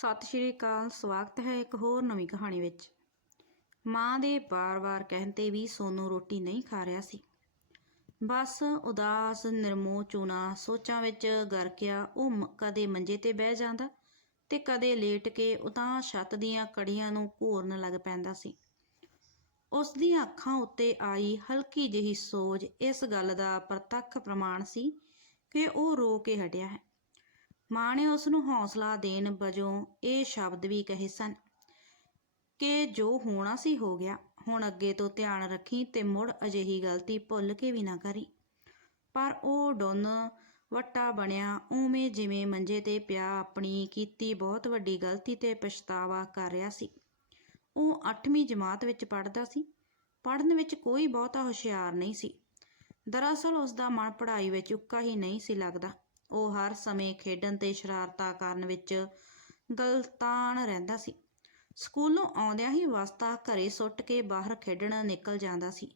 ਸਤਿ ਸ਼੍ਰੀ ਅਕਾਲ, ਸਵਾਗਤ ਹੈ ਇੱਕ ਹੋਰ ਨਵੀਂ ਕਹਾਣੀ ਵਿੱਚ। ਮਾਂ ਦੇ ਬਾਰ-ਬਾਰ ਕਹਿਣ ਤੇ ਵੀ ਸੋਨੂੰ ਰੋਟੀ ਨਹੀਂ ਖਾ ਰਿਹਾ ਸੀ। ਬਸ ਉਦਾਸ, ਨਿਰਮੋਹ ਚੂਨਾ ਸੋਚਾਂ ਵਿੱਚ ਗਰਕਿਆ ਉਹ ਕਦੇ ਮੰਜੇ ਤੇ ਬਹਿ ਜਾਂਦਾ ਤੇ ਕਦੇ ਲੇਟ ਕੇ ਉਤਾਂ ਛੱਤ ਦੀਆਂ ਕੜੀਆਂ ਨੂੰ ਘੂਰਨ ਲੱਗ ਪੈਂਦਾ ਸੀ। ਉਸ ਦੀਆਂ ਅੱਖਾਂ ਉੱਤੇ ਆਈ ਹਲਕੀ ਜਿਹੀ ਸੋਜ, ਇਸ ਗੱਲ ਦਾ ਪ੍ਰਤੱਖ ਪ੍ਰਮਾਣ ਸੀ ਕਿ ਉਹ ਰੋ ਕੇ ਹਟਿਆ ਹੈ। ਮਾਂ ਨੇ ਉਸ ਨੂੰ ਹੌਸਲਾ ਦੇਣ ਵਜੋਂ ਇਹ ਸ਼ਬਦ ਵੀ ਕਹੇ ਸਨ ਕਿ ਜੋ ਹੋਣਾ ਸੀ ਹੋ ਗਿਆ। ਹੁਣ ਅੱਗੇ ਤੋਂ ਧਿਆਨ ਰੱਖੀ ਤੇ ਮੁੜ ਅਜਿਹੀ ਗਲਤੀ ਭੁੱਲ ਕੇ ਵੀ ਨਾ ਕਰੀ। ਪਰ ਉਹ ਡੁੰਨ ਵੱਟਾ ਬਣਿਆ, ਉਵੇਂ ਜਿਵੇਂ ਮੰਜੇ ਤੇ ਪਿਆ ਆਪਣੀ ਕੀਤੀ ਬਹੁਤ ਵੱਡੀ ਗਲਤੀ ਤੇ ਪਛਤਾਵਾ ਕਰ ਰਿਹਾ ਸੀ। ਉਹ 8ਵੀਂ ਜਮਾਤ ਵਿੱਚ ਪੜ੍ਹਦਾ ਸੀ। ਪੜ੍ਹਨ ਵਿੱਚ ਕੋਈ ਬਹੁਤਾ ਹੁਸ਼ਿਆਰ ਨਹੀਂ ਸੀ। ਦਰਅਸਲ ਉਸ ਦਾ ਮਨ ਪੜ੍ਹਾਈ ਵਿੱਚ ਉੱਕਾ ਹੀ ਨਹੀਂ ਸੀ ਲੱਗਦਾ। ਉਹ ਹਰ ਸਮੇਂ ਖੇਡਣ ਤੇ ਸ਼ਰਾਰਤਾਂ ਕਰਨ ਵਿੱਚ ਗਲਤਾਨ ਰਹਿੰਦਾ ਸੀ। ਸਕੂਲੋਂ ਆਉਂਦਿਆਂ ਹੀ ਵਸਤਾ ਘਰੇ ਸੁੱਟ ਕੇ ਬਾਹਰ ਖੇਡਣ ਨਿਕਲ ਜਾਂਦਾ ਸੀ।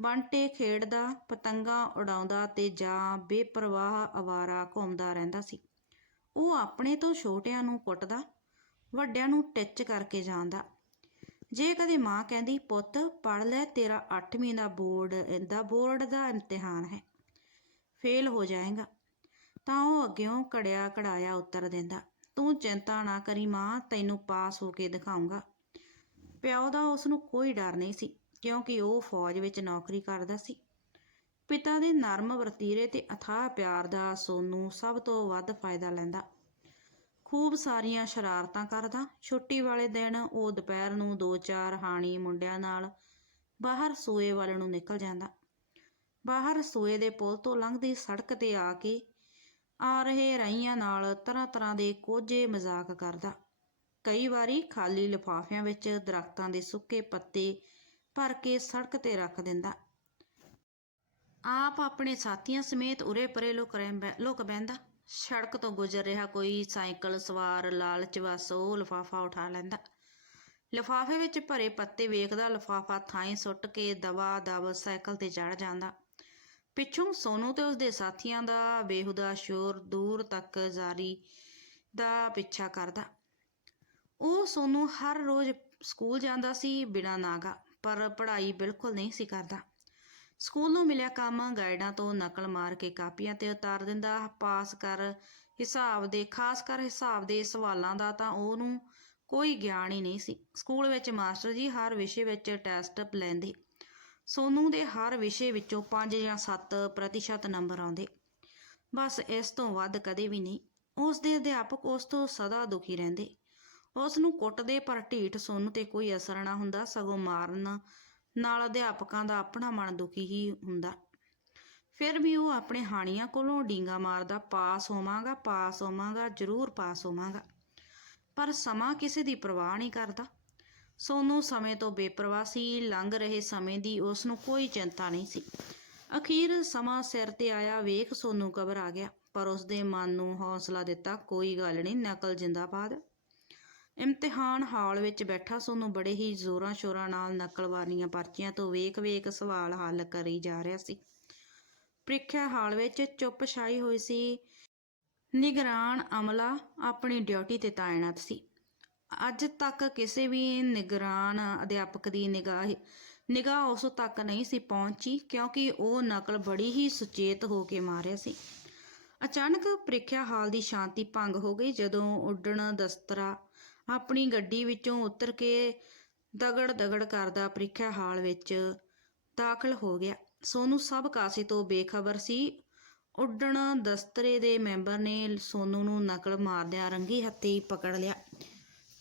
ਬੰਟੇ ਖੇਡਦਾ, ਪਤੰਗਾਂ ਉਡਾਉਂਦਾ ਤੇ ਜਾਂ ਬੇਪਰਵਾਹ ਅਵਾਰਾ ਘੁੰਮਦਾ ਰਹਿੰਦਾ ਸੀ। ਉਹ ਆਪਣੇ ਤੋਂ ਛੋਟਿਆਂ ਨੂੰ ਕੁੱਟਦਾ ਵੱਡਿਆਂ ਨੂੰ ਟਿੱਚ ਕਰਕੇ ਜਾਂਦਾ। ਜੇ ਕਦੇ ਮਾਂ ਕਹਿੰਦੀ, ਪੁੱਤ ਪੜ ਲੈ, ਤੇਰਾ 8ਵੀਂ ਦਾ ਬੋਰਡ ਦਾ ਬੋਰਡ ਦਾ ਇਮਤਿਹਾਨ ਹੈ। ਫੇਲ ਹੋ ਜਾਏਗਾ। ਤਾਂ ਉਹ ਅੱਗਿਓਂ ਕੜਿਆ ਕੜਾਇਆ ਉੱਤਰ ਦਿੰਦਾ, ਤੂੰ ਚਿੰਤਾ ਨਾ ਕਰੀ ਮਾਂ, ਤੈਨੂੰ ਪਾਸ ਹੋ ਕੇ ਦਿਖਾਉਂਗਾ। ਪਿਓ ਦਾ ਉਸ ਨੂੰ ਕੋਈ ਡਰ ਨਹੀਂ ਸੀ, ਕਿਉਂਕਿ ਉਹ ਫੌਜ ਵਿੱਚ ਨੌਕਰੀ ਕਰਦਾ ਸੀ। ਪਿਤਾ ਦੇ ਨਰਮ ਵਰਤੀਰੇ ਤੇ ਅਥਾਹ ਪਿਆਰ ਦਾ ਸੋਨੂੰ ਸਭ ਤੋਂ ਵੱਧ ਫਾਇਦਾ ਲੈਂਦਾ। ਖੂਬ ਸਾਰੀਆਂ ਸ਼ਰਾਰਤਾਂ ਕਰਦਾ। ਛੁੱਟੀ ਵਾਲੇ ਦਿਨ ਉਹ ਦੁਪਹਿਰ ਨੂੰ ਦੋ ਚਾਰ ਹਾਣੀ ਮੁੰਡਿਆਂ ਨਾਲ ਬਾਹਰ ਸੂਏ ਵੱਲ ਨੂੰ ਨਿਕਲ ਜਾਂਦਾ। ਬਾਹਰ ਸੂਏ ਦੇ ਪੁਲ ਤੋਂ ਲੰਘਦੀ ਸੜਕ ਤੇ ਆ ਕੇ ਆ ਰਹੇ ਰਾਈਆਂ ਨਾਲ ਤਰ੍ਹਾਂ ਤਰ੍ਹਾਂ ਦੇ ਕੋਝੇ ਮਜ਼ਾਕ ਕਰਦਾ। ਕਈ ਵਾਰੀ ਖਾਲੀ ਲਿਫਾਫਿਆਂ ਵਿੱਚ ਦਰਖਤਾਂ ਦੇ ਸੁੱਕੇ ਪੱਤੇ ਭਰ ਕੇ ਸੜਕ ਤੇ ਰੱਖ ਦਿੰਦਾ। ਆਪ ਆਪਣੇ ਸਾਥੀਆਂ ਸਮੇਤ ਉਰੇ ਪਰੇ ਲੁਕ ਰਹਿ ਲੁਕ ਬਹਿੰਦਾ। ਸੜਕ ਤੋਂ ਗੁਜ਼ਰ ਰਿਹਾ ਕੋਈ ਸਾਈਕਲ, ਸਵਾਰ, ਲਾਲਚ ਵਸ ਉਹ ਲਿਫਾਫਾ ਉਠਾ ਲੈਂਦਾ। ਲਿਫਾਫੇ ਵਿੱਚ ਭਰੇ ਪੱਤੇ ਵੇਖਦਾ ਲਿਫਾਫਾ ਥਾਂ ਸੁੱਟ ਕੇ ਦਵਾ ਦਵ ਸਾਈਕਲ ਤੇ ਚੜ ਜਾਂਦਾ। ਪਿੱਛੋਂ ਸੋਨੂ ਤੇ ਉਸਦੇ ਸਾਥੀਆਂ ਦਾ ਬੇਹੁਦਾ ਸ਼ੋਰ ਦੂਰ ਤੱਕ ਜਾਰੀ ਦਾ ਪਿੱਛਾ ਕਰਦਾ। ਉਹ ਸੋਨੂ ਹਰ ਰੋਜ਼ ਸਕੂਲ ਜਾਂਦਾ ਸੀ ਬਿਨਾਂ ਨਾਗਾ, ਪਰ ਪੜ੍ਹਾਈ ਬਿਲਕੁਲ ਨਹੀਂ ਸੀ ਕਰਦਾ। ਸਕੂਲ ਨੂੰ ਮਿਲਿਆ ਕੰਮ, ਗਾਈਡਾਂ ਤੋਂ ਨਕਲ ਮਾਰ ਕੇ ਕਾਪੀਆਂ ਤੇ ਉਤਾਰ ਦਿੰਦਾ, ਪਾਸ ਕਰ ਹਿਸਾਬ ਦੇ, ਖਾਸ ਕਰ ਹਿਸਾਬ ਦੇ ਸਵਾਲਾਂ ਦਾ ਤਾਂ ਉਹਨੂੰ ਕੋਈ ਗਿਆਨ ਹੀ ਨਹੀਂ ਸੀ। ਸਕੂਲ ਵਿੱਚ ਮਾਸਟਰ ਜੀ ਹਰ ਵਿਸ਼ੇ ਵਿੱਚ ਟੈਸਟ ਲੈਂਦੇ। ਸੋਨੂ ਦੇ ਹਰ ਵਿਸ਼ੇ ਵਿੱਚੋਂ 5 ਜਾਂ 7 ਪ੍ਰਤੀਸ਼ਤ ਨੰਬਰ ਆਉਂਦੇ। ਬਸ ਇਸ ਤੋਂ ਵੱਧ ਕਦੇ ਵੀ ਨਹੀਂ। ਉਸ ਦੇ ਅਧਿਆਪਕ ਉਸ ਤੋਂ ਸਦਾ ਦੁਖੀ ਰਹਿੰਦੇ। ਉਸ ਨੂੰ ਕੁੱਟਦੇ ਪਰ ਢੀਠ ਸੋਨੂ ਤੇ ਕੋਈ ਅਸਰ ਨਾ ਹੁੰਦਾ, ਸਗੋਂ ਮਾਰਨ ਨਾਲ ਅਧਿਆਪਕਾਂ ਦਾ ਆਪਣਾ ਮਨ ਦੁਖੀ ਹੀ ਹੁੰਦਾ। ਫਿਰ ਵੀ ਉਹ ਆਪਣੇ ਹਾਣੀਆਂ ਕੋਲੋਂ ਡੀਂਗਾ ਮਾਰਦਾ, ਪਾਸ ਹੋਵਾਂਗਾ ਪਾਸ ਹੋਵਾਂਗਾ, ਜ਼ਰੂਰ ਪਾਸ ਹੋਵਾਂਗਾ। ਪਰ ਸਮਾਂ ਕਿਸੇ ਦੀ ਪਰਵਾਹ ਨਹੀਂ ਕਰਦਾ। ਸੋਨੂੰ ਸਮੇਂ ਤੋਂ ਬੇਪਰਵਾਹ ਸੀ ਲੰਘ ਰਹੇ ਸਮੇਂ ਦੀ ਉਸ ਨੂੰ ਕੋਈ ਚਿੰਤਾ ਨਹੀਂ ਸੀ। ਅਖੀਰ ਸਮਾਂ ਸਿਰ ਤੇ ਆਇਆ, ਵੇਖ ਸੋਨੂੰ ਘਬਰਾ ਗਿਆ, ਪਰ ਉਸ ਦੇ ਮਨ ਨੂੰ ਹੌਸਲਾ ਦਿੱਤਾ, ਕੋਈ ਗੱਲ ਨਹੀਂ, ਨਕਲ ਜਿੰਦਾਬਾਦ। ਇਮਤਿਹਾਨ ਹਾਲ ਵਿੱਚ ਬੈਠਾ ਸੋਨੂੰ ਬੜੇ ਹੀ ਜ਼ੋਰਾਂ ਸ਼ੋਰਾਂ ਨਾਲ ਨਕਲ ਵਾਲੀਆਂ ਪਰਚੀਆਂ ਤੋਂ ਵੇਖ-ਵੇਖ ਸਵਾਲ ਹੱਲ ਕਰੀ ਜਾ ਰਿਹਾ ਸੀ। ਪ੍ਰੀਖਿਆ ਹਾਲ ਵਿੱਚ ਚੁੱਪ ਛਾਈ ਹੋਈ ਸੀ। ਨਿਗਰਾਨ ਅਮਲਾ ਆਪਣੀ ਡਿਊਟੀ ਤੇ ਤਾਇਨਾਤ ਸੀ। ਅੱਜ ਤੱਕ ਕਿਸੇ ਵੀ ਨਿਗਰਾਨ ਅਧਿਆਪਕ ਦੀ ਨਿਗਾਹ ਨਿਗਾਹ ਉਸ ਤੱਕ ਨਹੀਂ ਸੀ ਪਹੁੰਚੀ, ਕਿਉਂਕਿ ਉਹ ਨਕਲ ਬੜੀ ਹੀ ਸੁਚੇਤ ਹੋ ਕੇ ਮਾਰਿਆ ਸੀ। ਅਚਾਨਕ ਪ੍ਰੀਖਿਆ ਹਾਲ ਦੀ ਸ਼ਾਂਤੀ ਭੰਗ ਹੋ ਗਈ, ਜਦੋਂ ਉੱਡਣ ਦਸਤਰਾ ਆਪਣੀ ਗੱਡੀ ਵਿੱਚੋਂ ਉਤਰ ਕੇ ਦਗੜ ਦਗੜ ਕਰਦਾ ਪ੍ਰੀਖਿਆ ਹਾਲ ਵਿੱਚ ਦਾਖਲ ਹੋ ਗਿਆ। ਸੋਨੂੰ ਸਭ ਕਾਸੇ ਤੋਂ ਬੇਖਬਰ ਸੀ। ਉੱਡਣ ਦਸਤਰੇ ਦੇ ਮੈਂਬਰ ਨੇ ਸੋਨੂੰ ਨੂੰ ਨਕਲ ਮਾਰਦਿਆਂ ਰੰਗੀ ਹੱਥੀ ਪਕੜ ਲਿਆ।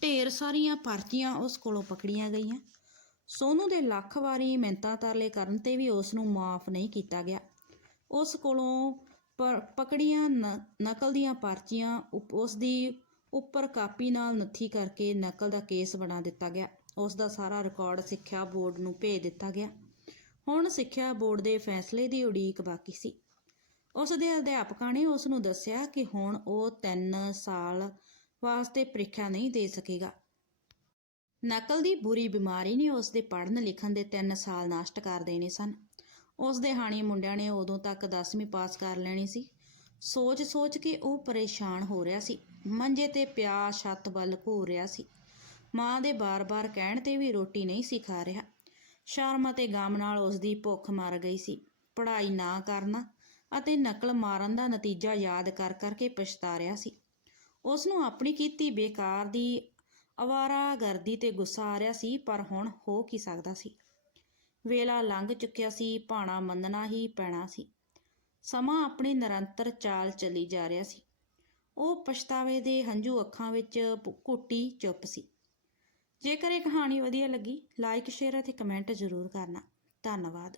ਢੇਰ ਸਾਰੀਆਂ ਪਰਚੀਆਂ ਉਸ ਕੋਲੋਂ ਪਕੜੀਆਂ ਗਈਆਂ। ਸੋਨੂੰ ਦੇ ਲੱਖ ਵਾਰੀ ਮਿੰਤਾ ਤਰਲੇ ਕਰਨ ਤੇ ਵੀ ਉਸ ਨੂੰ ਮਾਫ ਨਹੀਂ ਕੀਤਾ ਗਿਆ। ਉਸ ਕੋਲੋਂ ਪਕੜੀਆਂ ਨਕਲ ਦੀਆਂ ਪਰਚੀਆਂ ਉਸ ਦੀ ਉੱਪਰ ਕਾਪੀ ਨਾਲ ਨੱਥੀ ਕਰਕੇ ਨਕਲ ਦਾ ਕੇਸ ਬਣਾ ਦਿੱਤਾ ਗਿਆ। ਉਸ ਦਾ ਸਾਰਾ ਰਿਕਾਰਡ ਸਿੱਖਿਆ ਬੋਰਡ ਨੂੰ ਭੇਜ ਦਿੱਤਾ ਗਿਆ। ਹੁਣ ਸਿੱਖਿਆ ਬੋਰਡ ਦੇ ਫੈਸਲੇ ਦੀ ਉਡੀਕ ਬਾਕੀ ਸੀ। ਉਸ ਦੇ ਅਧਿਆਪਕਾਂ ਨੇ ਉਸ ਨੂੰ ਦੱਸਿਆ ਕਿ ਹੁਣ ਉਹ 3 ਸਾਲ ਵਾਸਤੇ ਪ੍ਰੀਖਿਆ ਨਹੀਂ ਦੇ ਸਕੇਗਾ। ਨਕਲ ਦੀ ਬੁਰੀ ਬਿਮਾਰੀ ਨੇ ਉਸ ਦੇ ਪੜ੍ਹਨ ਲਿਖਣ ਦੇ 3 ਸਾਲ ਨਾਸ਼ਟ ਕਰ ਦੇਣੇ ਸਨ। ਉਸ ਦੇ ਹਾਣੀ ਮੁੰਡਿਆਂ ਨੇ ਉਦੋਂ ਤੱਕ 10ਵੀਂ ਪਾਸ ਕਰ ਲੈਣੀ ਸੀ। ਸੋਚ-ਸੋਚ ਕੇ ਉਹ ਪਰੇਸ਼ਾਨ ਹੋ ਰਿਹਾ ਸੀ। ਮੰਜੇ ਤੇ ਪਿਆ ਛੱਤ ਵੱਲ ਘੂਰ ਰਿਹਾ ਸੀ। ਮਾਂ ਦੇ ਬਾਰ-ਬਾਰ ਕਹਿਣ ਤੇ ਵੀ ਰੋਟੀ ਨਹੀਂ ਸੀ ਖਾ ਰਿਹਾ। ਸ਼ਰਮ ਅਤੇ ਗਮ ਨਾਲ ਉਸ ਦੀ ਭੁੱਖ ਮਰ ਗਈ ਸੀ। ਪੜ੍ਹਾਈ ਨਾ ਕਰਨਾ ਅਤੇ ਨਕਲ ਮਾਰਨ ਦਾ ਨਤੀਜਾ ਯਾਦ ਕਰ ਕਰਕੇ ਪਛਤਾ ਰਿਹਾ ਸੀ। ਉਸ ਨੂੰ ਆਪਣੀ ਕੀਤੀ ਬੇਕਾਰ ਦੀ ਅਵਾਰਾਗਰਦੀ ਤੇ ਗੁੱਸਾ ਆ ਰਿਹਾ ਸੀ, ਪਰ ਹੁਣ ਹੋ ਕੀ ਸਕਦਾ ਸੀ? ਵੇਲਾ ਲੰਘ ਚੁੱਕਿਆ ਸੀ, ਭਾਣਾ ਮੰਨਣਾ ਹੀ ਪੈਣਾ ਸੀ। ਸਮਾਂ ਆਪਣੀ ਨਿਰੰਤਰ ਚਾਲ ਚਲੀ ਜਾ ਰਿਹਾ ਸੀ। ਉਹ ਪਛਤਾਵੇ ਦੇ ਹੰਝੂ ਅੱਖਾਂ ਵਿੱਚ ਘੁੱਟੀ ਚੁੱਪ ਸੀ। ਜੇਕਰ ਇਹ ਕਹਾਣੀ ਵਧੀਆ ਲੱਗੀ, ਲਾਈਕ, ਸ਼ੇਅਰ ਅਤੇ ਕਮੈਂਟ ਜ਼ਰੂਰ ਕਰਨਾ। ਧੰਨਵਾਦ।